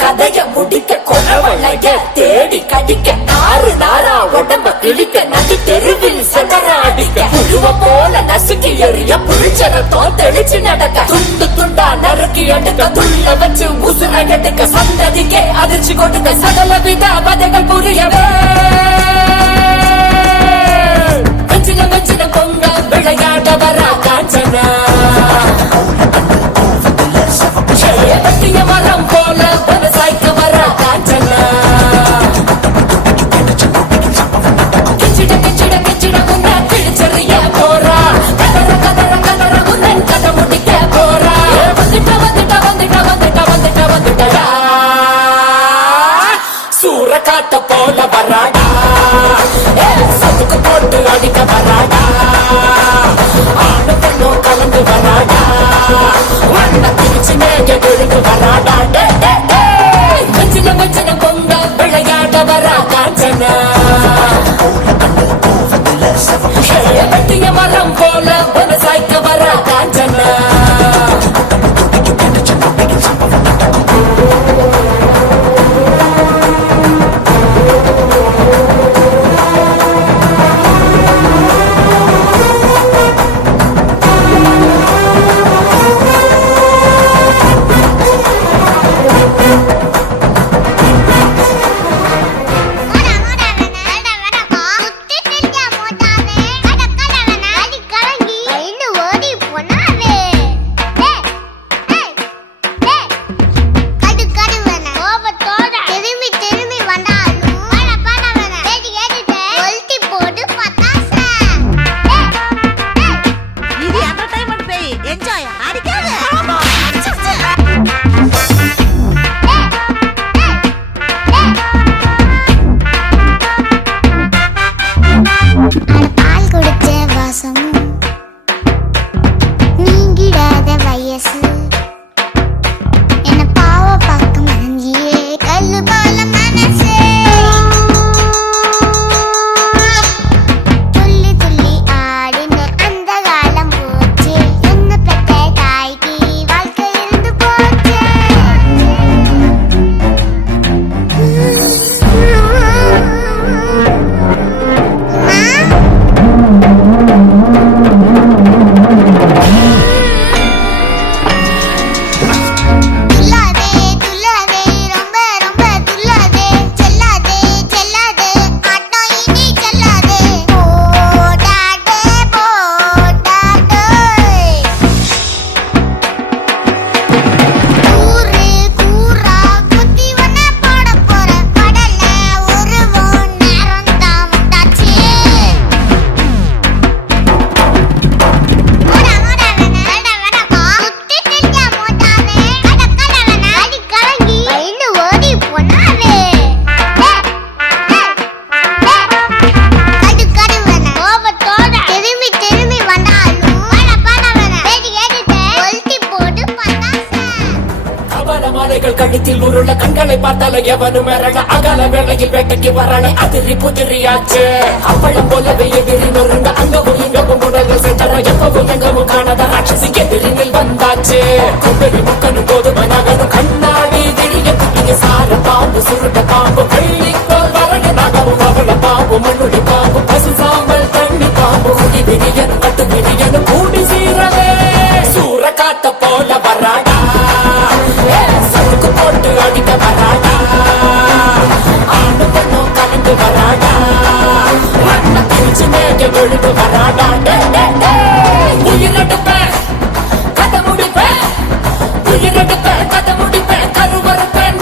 கதைய முடிக்க கொலவளைய தேடி கடிக்க ஆறு நாரா உடம்ப கிழிக்க நடி தெருவில் செதற அடிக்க புழுவ போல நசுக்கி எறிய புளிச்சரத்தோ தெளிச்சு நடக்க துண்டு துண்டா நறுக்கி எடுக்க துள்ள வச்சு உசுர எடுக்க சந்ததிக்கே அதிர்ச்சி கொடுக்க சகல வித கதைகள் புரியவே வஞ்சின வஞ்சின பொங்க விளையாட வர காஞ்சனா வெட்டிய மரம் போல விவசாய்க்கு வர காஞ்சனா கிச்சிட கிச்சிட கிச்சிட உன்ன கிழிச்சறிய போறா கதற கதற கதற உன்னன் கதை முடிக்க போறா வந்துட்ட வந்துட்ட வந்துட்ட வந்துட்ட வந்துட்ட வந்துட்டடா சூற காத்த போல வராடா சத்துக்கு போட்டு அடிக்க வராடா ஆணு பெண்ணும் கலந்து வராடா வண்ண பிரிச்சு மேக விழுந்து வராடா வஞ்சின வஞ்சின பொங்க விளையாட வரா காஞ்சனா வெட்டிய மரம் போல விவசாய்க்கு வரா காஞ்சனா கழுத்தில் உருள கண்களை பார்த்தால எவனும் மேரட அகல வேளையில் வேட்டைக்கு வரல அதிரி புதிரியாச்சு அப்பளம் போலவே எதிரி நொறுங்க அங்கவும் இங்கவும் உடல்கள் சென்றன எப்பவும் எங்கவும் காணாத ராட்சசி எதிரில் வந்தாச்சு கும்பெரி முக்கனும் போதுமை நகனும் கண்ணாடி திரிய குட்டிய சார பாம்பு சுருட்ட பாம்பு வெள்ளி போல் வரக நகவும் அவள பாம்பு மண்ணுடி பாம்பு பசு சாம்பல் தண்ணி பாம்பு குடி விரியனும் கட்டு விரியனும் கூடி சீரவே சூற காத்த போல வராடா சத்துக்கு போட்டு அடிக்க வராடா ஆணு பெண்ணும் கலந்து வராடா வண்ண பிரிச்சு மேக விழுந்து வராடா உயிரெடுப்பேன் கதை முடிப்பேன் உயிரெடுப்பேன் கதை முடிப்பேன் கருவறுப்பேன்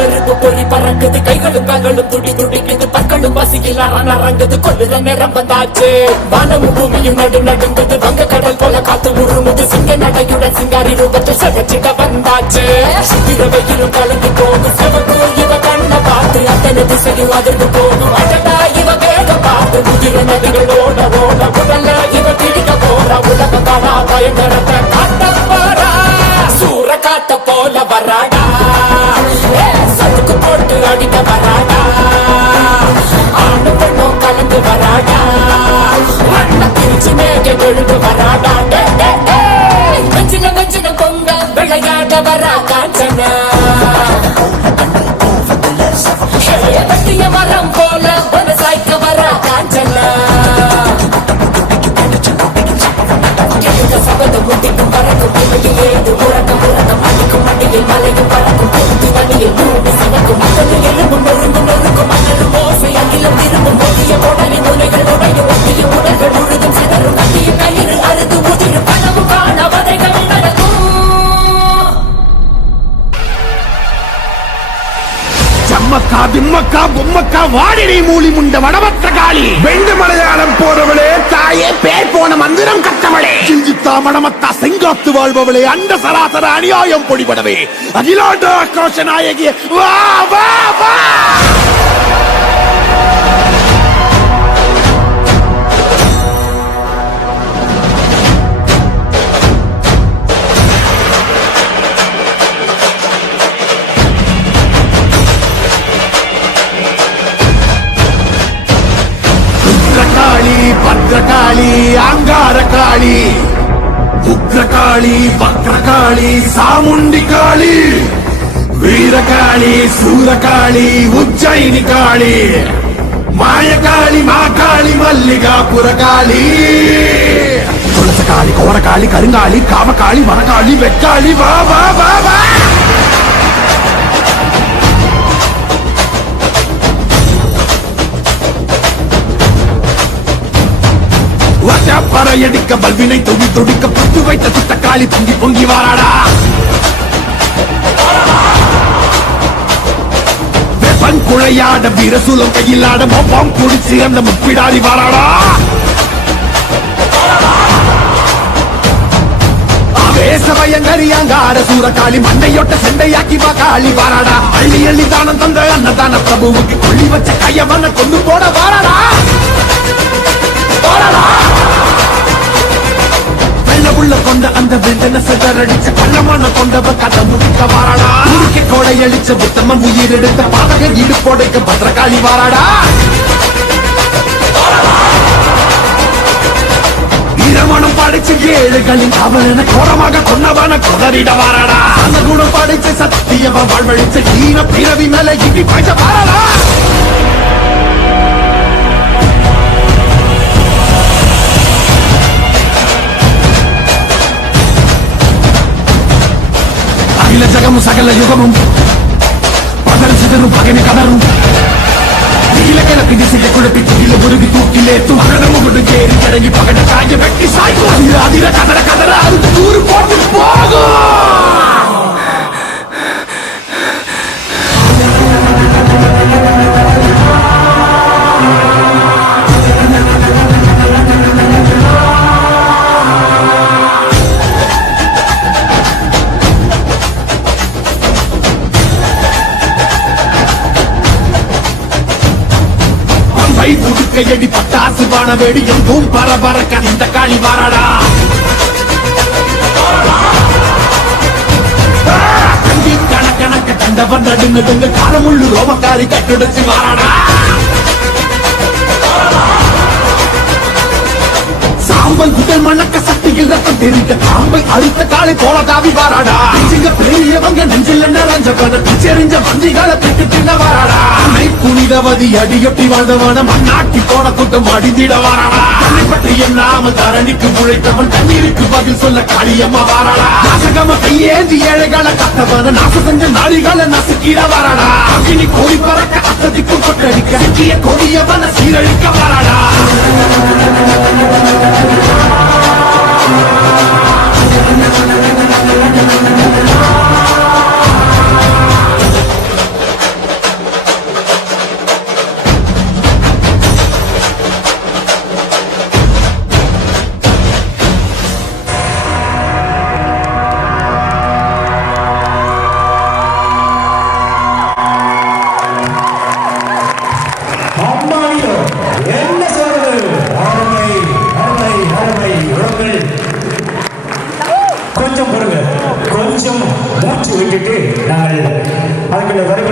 நெருப்பு பொறி பறக்குது கைகளும் கால்களும் துடி துடிக்குது பற்கள் கடும் பசியில் அறங்குது கொள்ளுற நேரம் வந்தாச்சு வானமும் பூமியும் நடுங்குது வங்க கடல் போல காத்து உருமுது சிங்க நடையுடன் சிங்காரி ரூபத்தில் சகச்சிட வந்தாச்சு சுத்திர வெயிலும் கலந்து போகும் சிவப்பு இவ கண்ண பார்த்து அத்தனை திசையும் அதிர்ந்து போகும் அடடா இவ வேகம் பார்த்து முதிர நதிகள் ஓட ஓட உடல்ல இவ பிடிக்க போற உலகம் காணா பயங்கரத்தை காட்ட போறா சூற காத்த போல வராடா சதுக்கு போட்டு அடிக்க வராடா ஆண்டு பெண்ணும் கலந்து வராடா மண்ண பிரிச்சு மேக எழுந்து வராடா நெஞ்சின பொங்க விளையாட வரா காஞ்சனா பட்டிய மரம் போல ஒரு சாய்க்க வரா காஞ்சனா சபதம் முட்டிக்கும் பறக்கும் பிள்ளையில் ஏது முழக்கம் அடிக்கும் மண்ணில் மலையும் பறக்கும் பொறுத்து தனியில் பூமி சிவக்கும் முதலில் எலும்பும் நொறுங்கும் மணலும் ஓசை அகிலம் திரும்பும் மொழிய உடலின் முனைகள் உடையும் ஒட்டிய உடல்கள் முழுதும் சிதறும் கட்டிய கயிறு அறுது உதிரும் கனவு காண வதைகள் நடக்கும் சம்மக்கா திம்மக்கா பொம்மக்கா வாடினை மூலி முண்ட வடவத்த காளி வெண்டு மலையாளம் போறவளே தாயே பேர் போன மந்திரம் கட்டவளே சிஞ்சித்தா மடமத்தா செங்காத்து வாழ்பவளே அண்ட சராசர அநியாயம் பொடிபடவே அகிலாண்ட ஆக்ரோஷ நாயகியே வா வா வா பத்ரகாளி அங்கார காளி உக்ரகாளி பக்ரகாளி சாமுண்டி காளி வீரகாளி சூரகாளி உஜ்ஜயினி காளி மாயகாளி மாகாளி மல்லிகாபுர காளி துளசகாளி கோரகாளி கருங்காளி காமகாளி வனகாளி வெக்காளி வா வா வா வா பறையடிக்க பல்வினை தொகி தொடிக்க பத்து வைத்த சுத்தக்காளி பொங்கி பொங்கி வாராடா வெப்பன் குழையாட வீரசூலம் கையிலாட மொப்பம் குடிச்சு அந்த முப்பிடாரி வாராடா ஆவேசவயங்கரியாங்கார சூரகாளி மண்டையொட்ட செண்டையாக்கி வா காளி வாராடா அள்ளி அள்ளி தானம் தந்த அன்னதான பிரபுவுக்கு கொள்ளி வச்ச கையவன கொண்டு போட வாராடா உள்ள கொண்ட அந்த வெண்டன சிதறடிச்ச கள்ளமான கொண்டவ கதை முடிக்க வாராடா கோடை அழிச்ச புத்தமன் உயிர் எடுத்த பாதக இடுப்போடைக்க பத்திரகாளி வாராடா இரமணம் படைச்ச ஏழுகளின் அவன கோரமாக கொன்னவன கொதறிட வாராடா அந்த குணம் படைச்ச சத்தியவ வாழ்வழிச்ச ஈன பிறவி மேல இடி பாய்ச்ச வாராடா அகில ஜகமும் சகல யுகமும் பதறு சிதறும் பகைமை கதரும் நீல கிழக்கு திசையை குழப்பி துகில முருகி தூக்கிலே துகரமுடு கேறி இறங்கி பகட காய வெட்டி சாய்க்கும் அதிர கதற கதற அது தூரு போட்டு போகும் கையடி பட்டாசு வான வேடி எங்கும் பரபரக்க இந்த காளி வாராடா கண்டி கணக்கணக்க கண்டவன் நடுங்க காலமுள்ளு ரோமக்காரி கட்டுடைச்சு வாராடா சாம்பல் குடல் மணக்க சக்தியில் ரத்தம் தெரிந்த காம்பை அறுத்த காலை போல தாவி வாராடா சிங்க பெரியவங்க நெஞ்சில் நிறைஞ்சவன பிச்செறிஞ்ச வந்திகளை பிட்டு தின்ன வாராடா புனிதவதி அடியொட்டி வாழ்ந்தவன மண்ணாட்டி போன கூட்டம் அடிந்திட வாராடா தன்னை பற்றி என்னாமல் தரணிக்கு உழைத்தவன் தண்ணீருக்கு பதில் சொல்ல காளியம்மா வாராடா நாசகம கையேந்தி ஏழைகளை கத்தவன நாச செஞ்ச நாளிகளை நசுக்கிட வாராடா அகினி கோடி பறக்க அசதிக்கு கொட்டடிக்க சிக்கிய கொடியவன சீரழிக்க வாராடா விட்டுட்டு நாங்கள் அதுக்குள்ள வருகை